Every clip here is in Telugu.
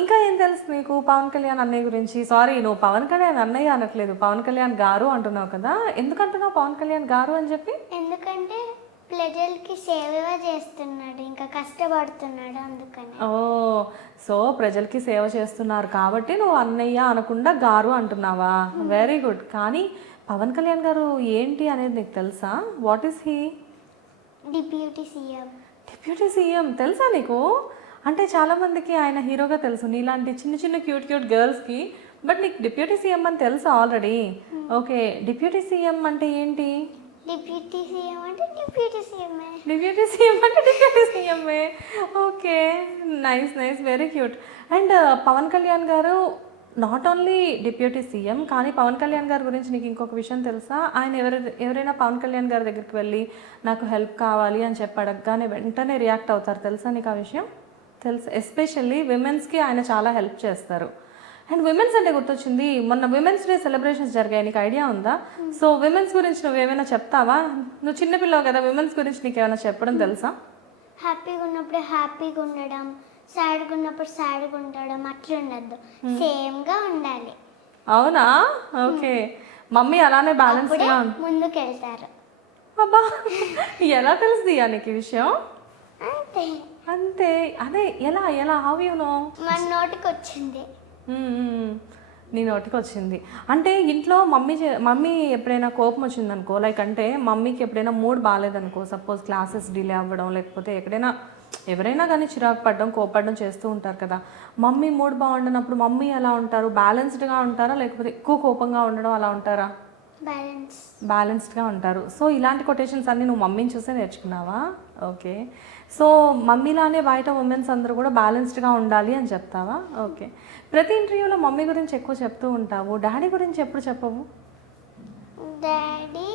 ఇంకా ఏం తెలుసు నీకు పవన్ కళ్యాణ్ అన్నయ్య గురించి? సారీ, నువ్వు పవన్ కళ్యాణ్ అన్నయ్య అనట్లేదు, పవన్ కళ్యాణ్ గారు అంటున్నావు కదా, ఎందుకంటున్నావు పవన్ కళ్యాణ్ గారు అని చెప్పి? ఎందుకంటే ప్రజలకి సేవ చేస్తున్నాడు, ఇంకా కష్టపడుతున్నాడు అందుకని. ఓ, సో ప్రజలకి సేవ చేస్తున్నారు కాబట్టి నువ్వు అన్నయ్య అనకుండా గారు అంటున్నావా? Very good. కానీ పవన్ కళ్యాణ్ గారు ఏంటి అనేది నీకు తెలుసా? What is he? Deputy CM. Deputy CM తెలుసా నీకు? అంటే చాలామందికి ఆయన హీరోగా తెలుసు, నీలాంటి చిన్న చిన్న క్యూట్ క్యూట్ గర్ల్స్కి. బట్ నీకు డిప్యూటీ సీఎం అని తెలుసా ఆల్రెడీ? ఓకే, డిప్యూటీ సీఎం అంటే ఏంటి? డిప్యూటీ సీఎం అంటే డిప్యూటీ సీఎంఏ. డిప్యూటీ సీఎం అంటే డిప్యూటీ సీఎంఏ. Okay, nice nice, very cute. And Pavan Kalyan garu not only deputy CM, కానీ పవన్ కళ్యాణ్ గారి గురించి నీకు ఇంకొక విషయం తెలుసా? ఆయన ఎవరైనా పవన్ కళ్యాణ్ గారి దగ్గరికి వెళ్ళి నాకు హెల్ప్ కావాలి అని చెప్పి అడగగానే వెంటనే రియాక్ట్ అవుతారు, తెలుసా నీకు ఆ విషయం? తెలుసు. ఎస్పెషల్లీ విమెన్స్కి ఆయన చాలా హెల్ప్ చేస్తారు. అండ్ విమెన్స్ అంటే గుర్తొచ్చింది, మొన్న విమెన్స్ డే సెలబ్రేషన్స్ జరిగాయి, నీకు ఐడియా ఉందా? సో విమెన్స్ గురించి నువ్వేమైనా చెప్తావా? నువ్వు చిన్నపిల్లవు కదా, విమెన్స్ గురించి నీకు ఏమైనా చెప్పడం తెలుసా? హ్యాపీగా ఉన్నప్పుడు హ్యాపీగా ఉండడం, సాడ్గా ఉన్నప్పుడు సాడ్గా ఉండడం అట్లా ఉండద్దు, సేమ్గా ఉండాలి. అవునా? ఓకే, మమ్మీ అలానే బ్యాలెన్స్గా ముందుకు వెళ్తారు. అబ్బా, ఎలా తెలుస్తుంది నీకు ఈ విషయం? అంతే అంతే. అదే ఎలా ఎలా హౌ యు నో? మన నోటికి వచ్చింది. నీ నోటికి వచ్చింది అంటే ఇంట్లో మమ్మీ ఎప్పుడైనా కోపం వచ్చిందనుకో, లైక్ అంటే మమ్మీకి ఎప్పుడైనా మూడ్ బాగాలేదనుకో, సపోజ్ క్లాసెస్ డిలే అవ్వడం, లేకపోతే ఎవరైనా కానీ చిరాకు పడడం, కోపడడం చేస్తూ ఉంటారు కదా. మమ్మీ మూడ్ బాగుండనప్పుడు మమ్మీ ఎలా ఉంటారు? బ్యాలెన్స్డ్గా ఉంటారా, లేకపోతే ఎక్కువ కోపంగా ఉండడం అలా ఉంటారా? బ్యాలెన్స్డ్గా ఉంటారు. సో ఇలాంటి కొటేషన్స్ అన్నీ నువ్వు మమ్మీని చూసే నేర్చుకున్నావా? ఓకే, సో మమ్మీలానే బయట ఉమెన్స్ అందరూ కూడా బ్యాలెన్స్డ్గా ఉండాలి అని చెప్తావా? ఓకే, ప్రతి ఇంటర్వ్యూలో మమ్మీ గురించి ఎక్కువ చెప్తూ ఉంటావు, డాడీ గురించి ఎప్పుడు చెప్పవు? డాడీ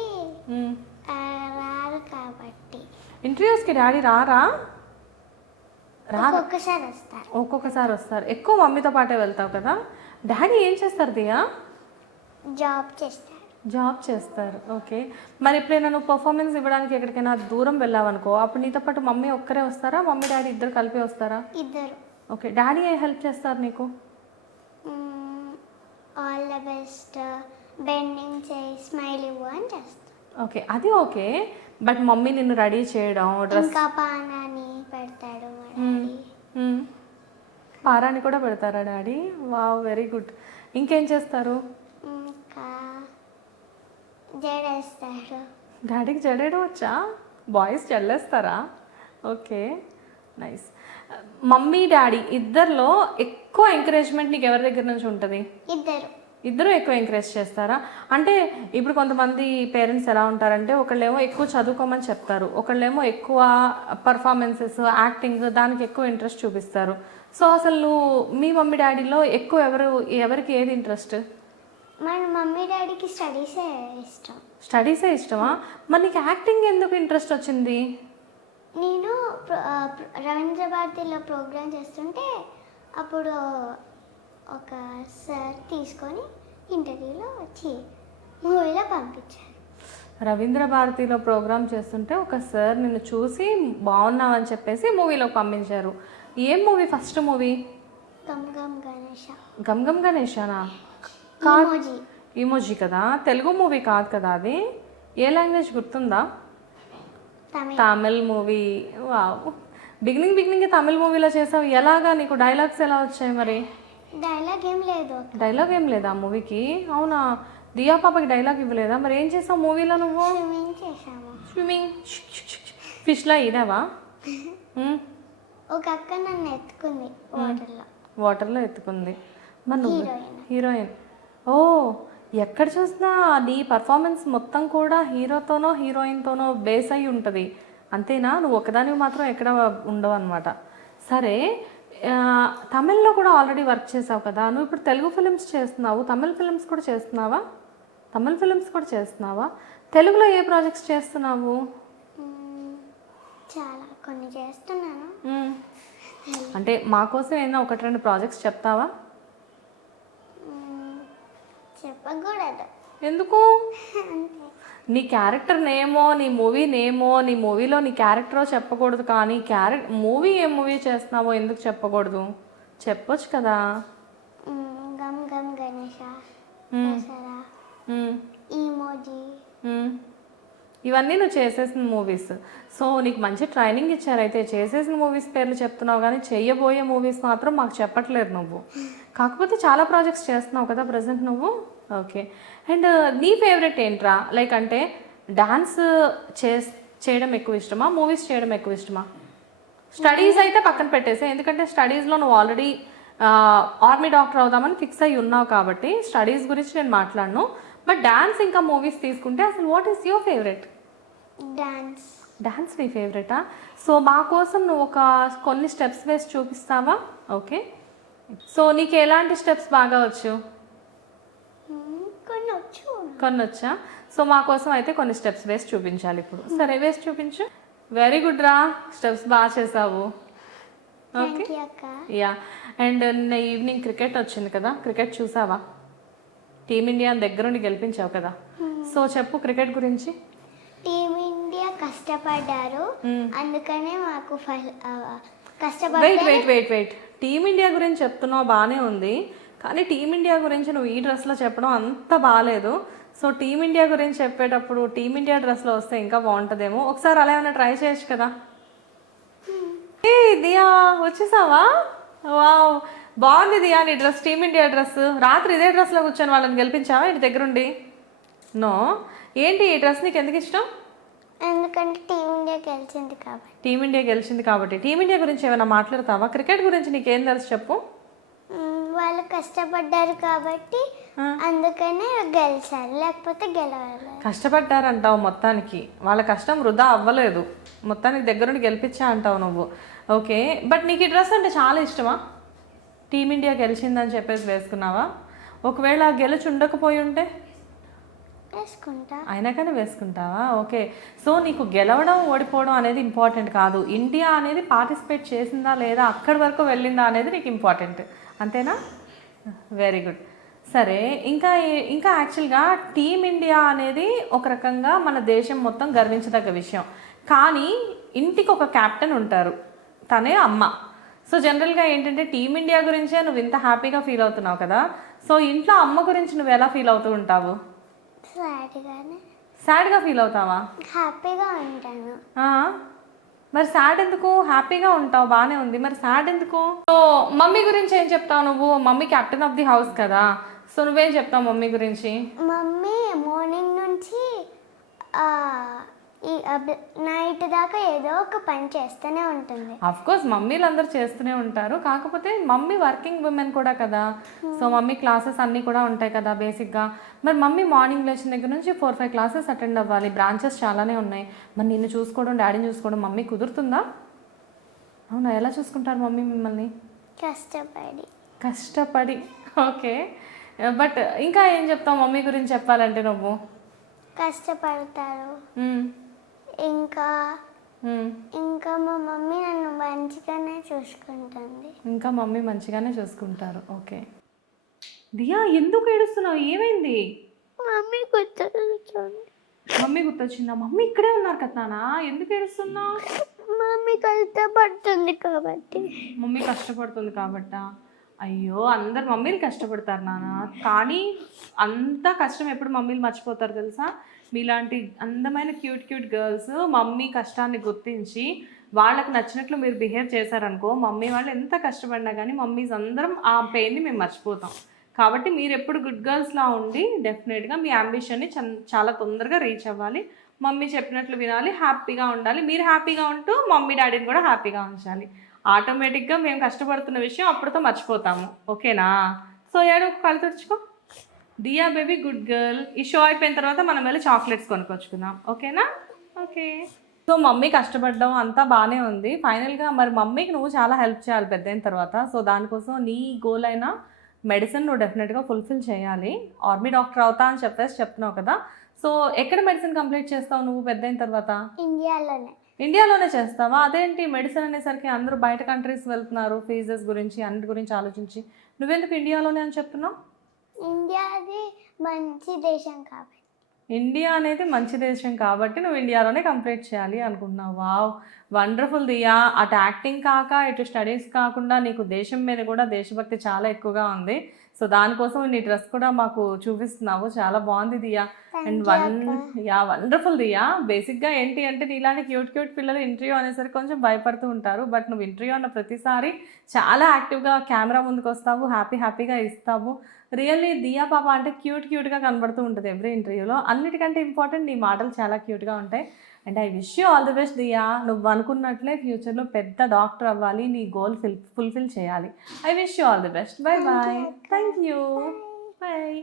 రారు కాబట్టి. ఇంటర్వ్యూస్కి డాడీ రారా? ఒక్కొక్కసారి వస్తారు. ఎక్కువ మమ్మీతో పాటే వెళ్తావు కదా. డాడీ ఏం చేస్తారు దియా? జాబ్ చేస్తారు. ఓకే, మరి ఎప్పుడైనా నువ్వు పర్ఫార్మెన్స్ ఇవ్వడానికి ఎక్కడికైనా దూరం వెళ్ళావనుకో, అప్పుడు నీతో పాటు మమ్మీ ఒక్కరే వస్తారా, మమ్మీ డాడీ ఇద్దరు కలిపి వస్తారా? ఇద్దరు. ఓకే, డాడీ ఏ హెల్ప్ చేస్తారు నీకు? ఆల్ ద బెస్ట్, బెండింగ్ చేయి, స్మైల్ ఇవ్వు అని చేస్తారు. ఓకే, అది ఓకే. బట్ మమ్మీ నిన్ను రెడీ చేయడం, డ్రెస్, ఇంకా పానాని పెడతాడు పారాని కూడా పెడతారా డాడీ? Wow, very good. ఇంకేం చేస్తారు? ఇంకా జడేస్తాడు. డాడీకి జడేయడం వచ్చా? బాయ్స్ జల్లేస్తారా? Okay, nice. మమ్మీ డాడీ ఇద్దరిలో ఎక్కువ ఎంకరేజ్మెంట్ నీకు ఎవరి దగ్గర నుంచి ఉంటుంది? ఇద్దరు ఎక్కువ ఎంకరేజ్ చేస్తారా? అంటే ఇప్పుడు కొంతమంది పేరెంట్స్ ఎలా ఉంటారంటే, ఒకళ్ళేమో ఎక్కువ చదువుకోమని చెప్తారు, ఒకళ్ళేమో ఎక్కువ పర్ఫార్మెన్సెస్, యాక్టింగ్ దానికి ఎక్కువ ఇంట్రెస్ట్ చూపిస్తారు. సో అసలు మీ మమ్మీ డాడీలో ఎక్కువ ఎవరికి ఏది ఇంట్రెస్ట్? మన మమ్మీ డాడీకి స్టడీసే ఇష్టమా? మరి నీకు యాక్టింగ్ ఎందుకు ఇంట్రెస్ట్ వచ్చింది? నేను రవీంద్ర భారతిలో ప్రోగ్రామ్ చేస్తుంటే అప్పుడు ఒక సార్ తీసుకొని ఇంటర్వ్యూలో వచ్చి మూవీలో పంపించారు. రవీంద్ర భారతిలో ప్రోగ్రామ్ చేస్తుంటే ఒక సార్ నిన్ను చూసి బాగున్నావని చెప్పేసి మూవీలో పంపించారు. ఏం movie? First movie Gam Gam గణేశానా? ఇమోజీ కదా, తెలుగు మూవీ కాదు కదా అది. ఏ లాంగ్వేజ్ గుర్తుందా? Tamil movie. Wow, beginning Tamil మూవీలో చేసావు. ఎలాగా నీకు డైలాగ్స్ ఎలా వచ్చాయి మరి? డైలాగ్ ఏం లేదా మూవీకి? అవునా, దియా పాపకి డైలాగ్ ఇవ్వలేదా? మరి ఏం చేసావు మూవీలో నువ్వు? స్విమ్మింగ్. ఫిష్లా ఇదావా? ఒక అక్క నన్ను ఎత్తుకుంది వాటర్లో ఎత్తుకుంది. మరి నువ్వు హీరోయిన్. ఓ, ఎక్కడ చూసినా నీ పర్ఫార్మెన్స్ మొత్తం కూడా హీరోతోనో హీరోయిన్తోనో బేస్ అయి ఉంటుంది, అంతేనా? నువ్వు ఒకదానివి మాత్రం ఎక్కడ ఉండవు అనమాట. సరే, తమిళ్లో కూడా ఆల్రెడీ వర్క్ చేసావు కదా, నువ్వు ఇప్పుడు తెలుగు ఫిలిమ్స్ చేస్తున్నావు, తమిళ్ ఫిలిమ్స్ కూడా చేస్తున్నావా? తెలుగులో ఏ ప్రాజెక్ట్స్ చేస్తున్నావు? చాలా కొన్ని చేస్తున్నాను. అంటే మా కోసం ఏదైనా 1-2 ప్రాజెక్ట్స్ చెప్తావా? చెప్పకూడదు. ఎందుకు? నీ క్యారెక్టర్ నేమో, నీ మూవీ నేమో, నీ మూవీలో నీ క్యారెక్టరో చెప్పకూడదు, కానీ మూవీ ఏ మూవీ చేస్తున్నావో ఎందుకు చెప్పకూడదు? చెప్పొచ్చు కదా. గమ్ గమ్ గణేష, మ్మ్. దసరా, మ్మ్. ఈమోజీ. మ్మ్. ఇవన్నీ నువ్వు చేసేసిన మూవీస్. సో నీకు మంచి ట్రైనింగ్ ఇచ్చారైతే చేసేసిన మూవీస్ పేర్లు చెప్తున్నావు కానీ చెయ్యబోయే మూవీస్ మాత్రం మాకు చెప్పట్లేదు నువ్వు. కాకపోతే చాలా ప్రాజెక్ట్స్ చేస్తున్నావు కదా ప్రజెంట్ నువ్వు. ఓకే. అండ్ నీ ఫేవరెట్ ఏంట్రా? లైక్ అంటే డాన్స్ చేయడం ఎక్కువ ఇష్టమా, మూవీస్ చేయడం ఎక్కువ ఇష్టమా? స్టడీస్ అయితే పక్కన పెట్టేసే, ఎందుకంటే స్టడీస్లో నువ్వు ఆల్రెడీ ఆర్మీ డాక్టర్ అవుదామని ఫిక్స్ అయ్యి ఉన్నావు కాబట్టి స్టడీస్ గురించి నేను మాట్లాడను. బట్ డాన్స్ ఇంకా మూవీస్ తీసుకుంటే అసలు what is your favourite? Dance. Dance నీ ఫేవరెటా? సో మా కోసం నువ్వు కొన్ని స్టెప్స్ వేసి చూపిస్తావా? ఓకే. సో నీకు ఎలాంటి స్టెప్స్ బాగా వచ్చు? కొన్ని వచ్చు. కొన్ని వచ్చా? సో మా కోసం అయితే కొన్ని స్టెప్స్ వేసి చూపించాలి ఇప్పుడు. సరే వేసి చూపించు. వెరీ గుడ్ రా, స్టెప్స్ బాగా చేసావు. ఓకే. థ్యాంక్ యూ అక్క. యా. అండ్ నిన్న ఈవినింగ్ క్రికెట్ వచ్చింది కదా, క్రికెట్ చూసావా? టీమిండియా దగ్గరుండి గెలిపించావు కదా. సో చెప్పు క్రికెట్ గురించి. టీమిండియా కష్టపడ్డారు, అందుకనే మాకు wait wait wait wait team India గురించి చెప్తున్నావు బాగానే ఉంది, కానీ టీమిండియా గురించి నువ్వు ఈ డ్రెస్లో చెప్పడం అంత బాగాలేదు. సో టీమిండియా గురించి చెప్పేటప్పుడు టీమిండియా డ్రెస్లో వస్తే ఇంకా బాగుంటుందేమో. ఒకసారి అలా ఏమైనా ట్రై చేయొచ్చు కదా. ఏ దియా వచ్చేసావా? వావ్, బాగుంది దియా నీ డ్రెస్, టీమిండియా డ్రెస్. రాత్రి ఇదే డ్రెస్లో కూర్చొని వాళ్ళని గెలిపించావా ఇంటి దగ్గరుండి? నో. ఏంటి ఈ డ్రెస్ నీకు ఎందుకు ఇష్టం? ఎందుకంటే టీమిండియా గెలిచింది కాబట్టి. టీమిండియా గెలిచింది కాబట్టి. టీమిండియా గురించి ఏమైనా మాట్లాడతావా? క్రికెట్ గురించి నీకేం తెలుసు చెప్పు. వాళ్ళు కష్టపడ్డారు కాబట్టి అందుకనే గెలిచారు, లేకపోతే గెలవాలి. కష్టపడ్డారంటావు మొత్తానికి, వాళ్ళ కష్టం వృధా అవ్వలేదు, మొత్తానికి దగ్గరుండి గెలిపించా అంటావు నువ్వు. ఓకే. బట్ నీకు ఈ డ్రెస్ అంటే చాలా ఇష్టమా? టీమిండియా గెలిచిందని చెప్పేసి వేసుకున్నావా? ఒకవేళ గెలిచి ఉండకపోయి ఉంటే వేసుకుంటా. అయినా కానీ వేసుకుంటావా? ఓకే. సో నీకు గెలవడం ఓడిపోవడం అనేది ఇంపార్టెంట్ కాదు, ఇండియా అనేది పార్టిసిపేట్ చేసిందా లేదా, అక్కడి వరకు వెళ్ళిందా అనేది నీకు ఇంపార్టెంట్, అంతేనా? Very good. సరే, ఇంకా ఇంకా యాక్చువల్గా టీమిండియా అనేది ఒక రకంగా మన దేశం మొత్తం గర్వించదగ్గ విషయం. కానీ ఇంటికి ఒక క్యాప్టెన్ ఉంటారు, తనే అమ్మ. సో జనరల్గా ఏంటంటే టీమిండియా గురించే నువ్వు ఇంత హ్యాపీగా ఫీల్ అవుతున్నావు కదా. సో ఇంట్లో అమ్మ గురించి నువ్వు ఎలా ఫీల్ అవుతూ ఉంటావు? సాడ్గా ఫీల్ అవుతావా? హ్యాపీగా ఉంటాను. మరి సాడ్ ఎందుకు? హ్యాపీగా ఉంటావు బాగానే ఉంది, మరి సాడ్ ఎందుకు? సో మమ్మీ గురించి ఏం చెప్తావు నువ్వు? Mummy captain of the house కదా, సో నువ్వేం చెప్తావు మమ్మీ గురించి? మమ్మీ మార్నింగ్ నుంచి ఈ నైట్ దాకా ఏదో ఒక పని చేస్తూనే ఉంటుంది. అఫ్ కోర్స్ మమ్మీలు అందరూ చేస్తూనే ఉంటారు, కాకపోతే మమ్మీ వర్కింగ్ ఉమెన్ కూడా కదా. సో మమ్మీ క్లాసెస్ అన్నీ కూడా ఉంటాయి కదా బేసిక్గా. మరి మమ్మీ మార్నింగ్ లేచిన దగ్గర నుంచి 4-5 క్లాసెస్ అటెండ్ అవ్వాలి, బ్రాంచెస్ చాలానే ఉన్నాయి. మరి నిన్ను చూసుకోవడం, డాడీని చూసుకోవడం మమ్మీ కుదురుతుందా? అవునా, ఎలా చూసుకుంటారు మమ్మీ మిమ్మల్ని? కష్టపడి. ఓకే. బట్ ఇంకా ఏం చెప్తావు మమ్మీ గురించి చెప్పాలంటే నువ్వు? కష్టపడతారు. ఇంకా మా మమ్మీ నన్ను మంచిగానే చూసుకుంటుంది. ఇంకా మమ్మీ మంచిగానే చూసుకుంటారు. ఓకే. దియా ఎందుకు ఏడుస్తున్నావు? ఏమైంది? మమ్మీ గుర్తొచ్చింది. మమ్మీ గుర్తొచ్చిందా? మమ్మీ ఇక్కడే ఉన్నారు కదా నాన్న, ఎందుకు ఏడుస్తున్నావు? మమ్మీ కష్టపడుతుంది కాబట్టి. మమ్మీ కష్టపడుతుంది కాబట్టా? అయ్యో, అందరు మమ్మీలు కష్టపడతారు నాన్న, కానీ అంత కష్టం ఎప్పుడు మమ్మీలు మర్చిపోతారు తెలుసా? మీలాంటి అందమైన క్యూట్ గర్ల్స్ మమ్మీ కష్టాన్ని గుర్తించి వాళ్ళకి నచ్చినట్లు మీరు బిహేవ్ చేశారనుకో, మమ్మీ వాళ్ళు ఎంత కష్టపడినా కానీ మమ్మీస్ అందరం ఆ పెయిన్ని మేము మర్చిపోతాం. కాబట్టి మీరు ఎప్పుడు గుడ్ గర్ల్స్లా ఉండి డెఫినెట్గా మీ అంబిషన్ని చాలా తొందరగా రీచ్ అవ్వాలి. మమ్మీ చెప్పినట్లు వినాలి, హ్యాపీగా ఉండాలి. మీరు హ్యాపీగా ఉంటూ మమ్మీ డాడీని కూడా హ్యాపీగా ఉంచాలి. ఆటోమేటిక్గా మేము కష్టపడుతున్న విషయం అప్పుడుతో మర్చిపోతాము. ఓకేనా? సో ఏడో కళ్ళు తెచ్చుకో. దియా బేబీ గుడ్ గర్ల్. ఈ షో అయిపోయిన తర్వాత మనం వెళ్ళి చాక్లెట్స్ కొనుక్కొచ్చుకుందాం. ఓకేనా? ఓకే. సో మమ్మీ కష్టపడడం అంతా బాగానే ఉంది. ఫైనల్గా మరి మమ్మీకి నువ్వు చాలా హెల్ప్ చేయాలి పెద్ద అయిన తర్వాత. సో దానికోసం నీ గోల్ అయిన మెడిసిన్ నువ్వు డెఫినెట్గా ఫుల్ఫిల్ చేయాలి. ఆర్మీ డాక్టర్ అవుతా అని చెప్తున్నావు కదా. సో ఎక్కడ మెడిసిన్ కంప్లీట్ చేస్తావు నువ్వు పెద్ద అయిన తర్వాత? ఇండియాలోనే చేస్తావా? అదేంటి మెడిసిన్ అనేసరికి అందరూ బయట కంట్రీస్ వెళ్తున్నారు, ఫీజెస్ గురించి అన్నిటి గురించి ఆలోచించి, నువ్వెందుకు ఇండియాలోనే అని చెప్తున్నావు? ఇండియాది మంచి దేశం కాబట్టి. ఇండియా అనేది మంచి దేశం కాబట్టి నువ్వు ఇండియాలోనే కంప్లీట్ చేయాలి అనుకుంటున్నావు. వావ్, వండర్ఫుల్ దియా. అటు యాక్టింగ్ కాక ఇటు స్టడీస్ కాకుండా నీకు దేశం మీద కూడా దేశభక్తి చాలా ఎక్కువగా ఉంది. సో దానికోసం నీ డ్రెస్ కూడా మాకు చూపిస్తున్నావు, చాలా బాగుంది దియా. అండ్ వండర్ఫుల్ దియా. బేసిక్గా ఏంటి అంటే నీలాంటి క్యూట్ క్యూట్ పిల్లలు ఇంటర్వ్యూ అనేసరికి కొంచెం భయపడుతూ ఉంటారు. బట్ నువ్వు ఇంటర్వ్యూ అన్న ప్రతిసారి చాలా యాక్టివ్గా కెమెరా ముందుకు వస్తావు, హ్యాపీగా ఇస్తావు. రియల్లీ దియా పాప అంటే క్యూట్గా కనబడుతూ ఉంటుంది ఎవ్రీ ఇంటర్వ్యూలో. అన్నిటికంటే ఇంపార్టెంట్ నీ మాటలు చాలా క్యూట్గా ఉంటాయి. And I wish you all the best Diya. నువ్వు అనుకున్నట్లే ఫ్యూచర్లో పెద్ద డాక్టర్ అవ్వాలి, నీ గోల్ ఫుల్ఫిల్ చేయాలి. I wish you all the best. Bye bye. Thank you. Bye.